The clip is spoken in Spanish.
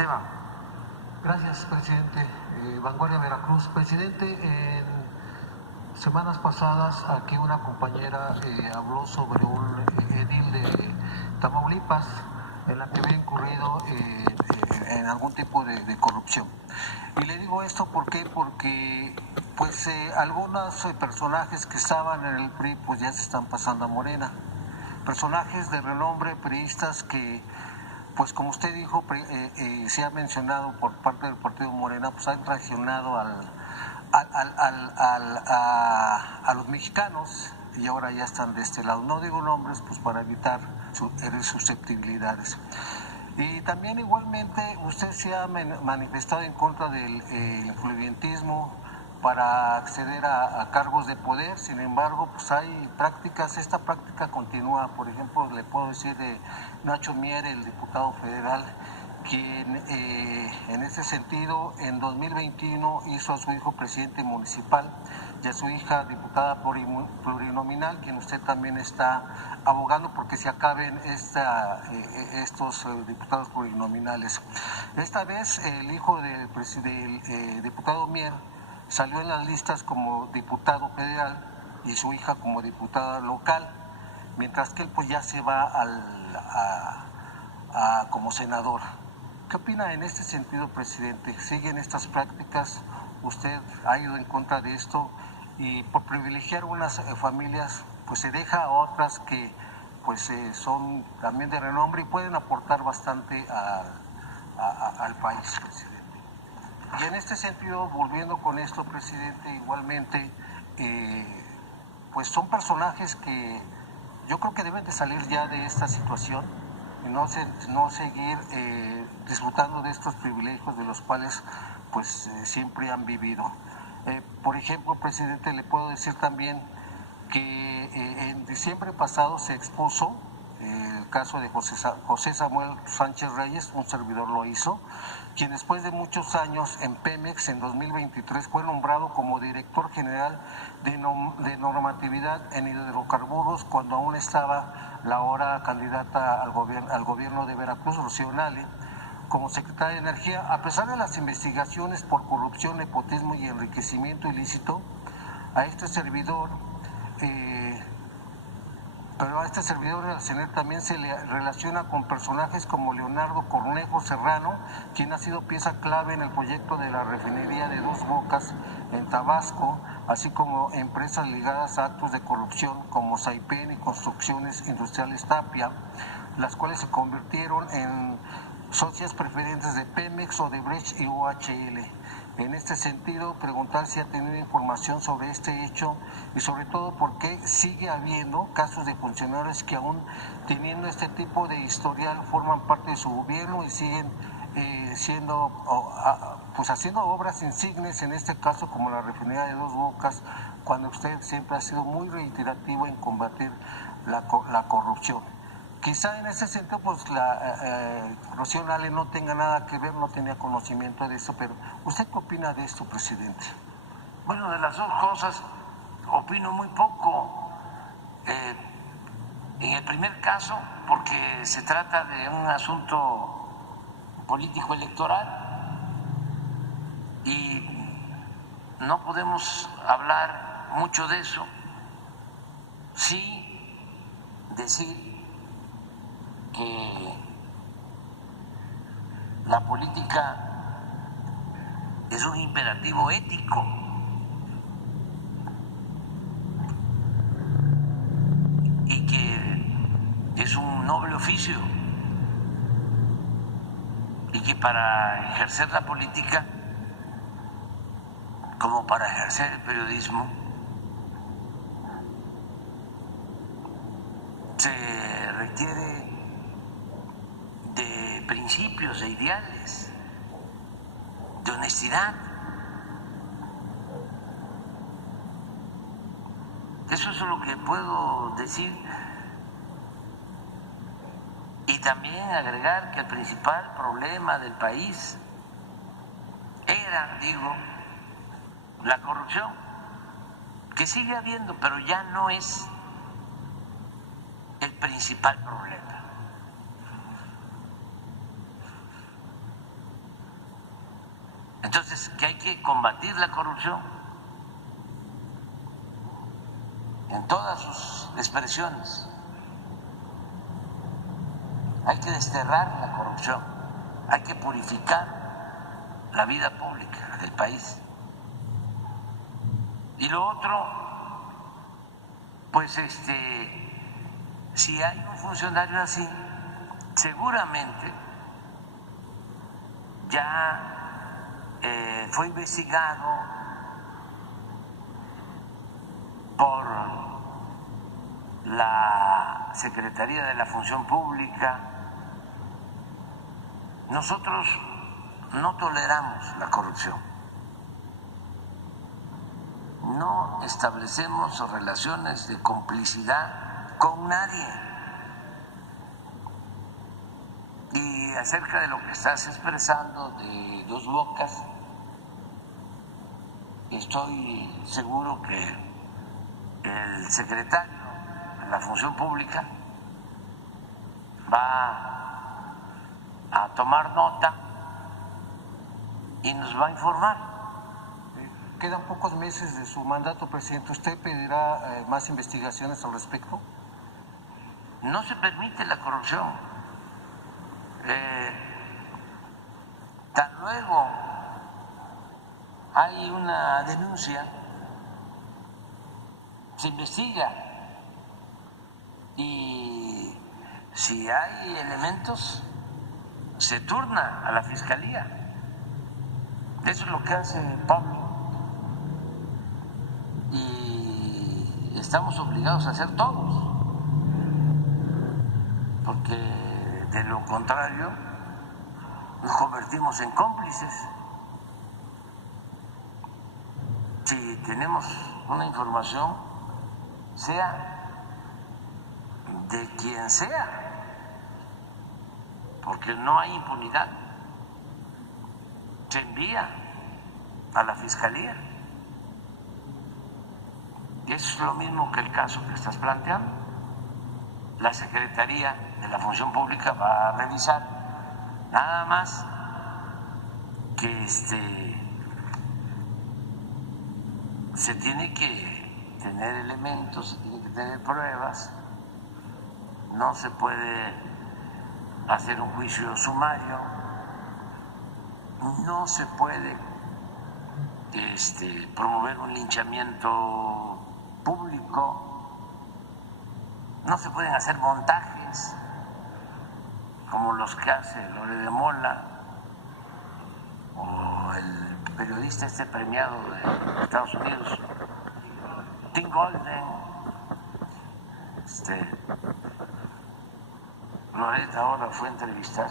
Esteban. Gracias, presidente. Vanguardia Veracruz. Presidente, en semanas pasadas aquí una compañera habló sobre un edil de Tamaulipas en la que había incurrido en algún tipo de corrupción. Y le digo esto porque pues algunos personajes que estaban en el PRI pues ya se están pasando a Morena. Personajes de renombre, priistas que, pues como usted dijo, se ha mencionado por parte del partido Morena, pues han traicionado a los mexicanos y ahora ya están de este lado. No digo nombres pues para evitar susceptibilidades. Y también igualmente usted se ha manifestado en contra del influyentismo para acceder a cargos de poder. Sin embargo, pues hay prácticas, esta práctica continúa. Por ejemplo, le puedo decir de Nacho Mier, el diputado federal, quien en ese sentido en 2021 hizo a su hijo presidente municipal y a su hija diputada plurinominal, quien usted también está abogando porque se acaben estos diputados plurinominales. Esta vez el hijo del diputado Mier salió en las listas como diputado federal y su hija como diputada local, mientras que él pues ya se va como senador. ¿Qué opina en este sentido, presidente? ¿Siguen estas prácticas? ¿Usted ha ido en contra de esto? Y por privilegiar unas familias, pues se deja a otras que pues son también de renombre y pueden aportar bastante al país, presidente. Y en este sentido, volviendo con esto, presidente, igualmente, pues son personajes que yo creo que deben de salir ya de esta situación y no seguir disfrutando de estos privilegios de los cuales pues siempre han vivido. Por ejemplo, presidente, le puedo decir también que en diciembre pasado se expuso el caso de José Samuel Sánchez Reyes, un servidor lo hizo, quien después de muchos años en Pemex en 2023 fue nombrado como director general de normatividad en hidrocarburos cuando aún estaba la ahora candidata al gobierno de Veracruz, Rocío Nale, como secretaria de Energía. A pesar de las investigaciones por corrupción, nepotismo y enriquecimiento ilícito, a este servidor del CENER también se le relaciona con personajes como Leonardo Cornejo Serrano, quien ha sido pieza clave en el proyecto de la refinería de Dos Bocas en Tabasco, así como empresas ligadas a actos de corrupción como Saipem y Construcciones Industriales Tapia, las cuales se convirtieron en socias preferentes de Pemex, Odebrecht y OHL. En este sentido, preguntar si ha tenido información sobre este hecho y sobre todo por qué sigue habiendo casos de funcionarios que aún teniendo este tipo de historial forman parte de su gobierno y siguen pues haciendo obras insignes, en este caso como la refinería de Dos Bocas, cuando usted siempre ha sido muy reiterativo en combatir la corrupción. Quizá en ese sentido, pues Rocío Nale no tenga nada que ver, no tenía conocimiento de eso, pero ¿usted qué opina de esto, presidente? Bueno, de las dos cosas opino muy poco. En el primer caso, porque se trata de un asunto político electoral y no podemos hablar mucho de eso, sí decir que la política es un imperativo ético y que es un noble oficio y que para ejercer la política, como para ejercer el periodismo, se requiere de principios, de ideales, de honestidad. Eso es lo que puedo decir. Y también agregar que el principal problema del país era, digo, la corrupción, que sigue habiendo, pero ya no es el principal problema. Entonces, que hay que combatir la corrupción en todas sus expresiones. Hay que desterrar la corrupción, hay que purificar la vida pública del país. Y lo otro, pues si hay un funcionario así, seguramente ya fue investigado por la Secretaría de la Función Pública. Nosotros no toleramos la corrupción, no establecemos relaciones de complicidad con nadie. Y acerca de lo que estás expresando de Dos Bocas, estoy seguro que el secretario de la Función Pública va a tomar nota y nos va a informar. Quedan pocos meses de su mandato, presidente. ¿Usted pedirá más investigaciones al respecto? No se permite la corrupción. Tan luego hay una denuncia, se investiga y si hay elementos se turna a la Fiscalía. Eso es lo que hace Pablo y estamos obligados a hacer todos, porque de lo contrario nos convertimos en cómplices. Si tenemos una información, sea de quien sea, porque no hay impunidad, se envía a la Fiscalía. Y eso es lo mismo que el caso que estás planteando. La Secretaría de la Función Pública va a revisar, nada más que se tiene que tener elementos, se tiene que tener pruebas, no se puede hacer un juicio sumario, no se puede promover un linchamiento público, no se pueden hacer montajes como los que hace Lore de Mola o el periodista premiado de Estados Unidos, Tim Golden. Loretta ahora fue a entrevistar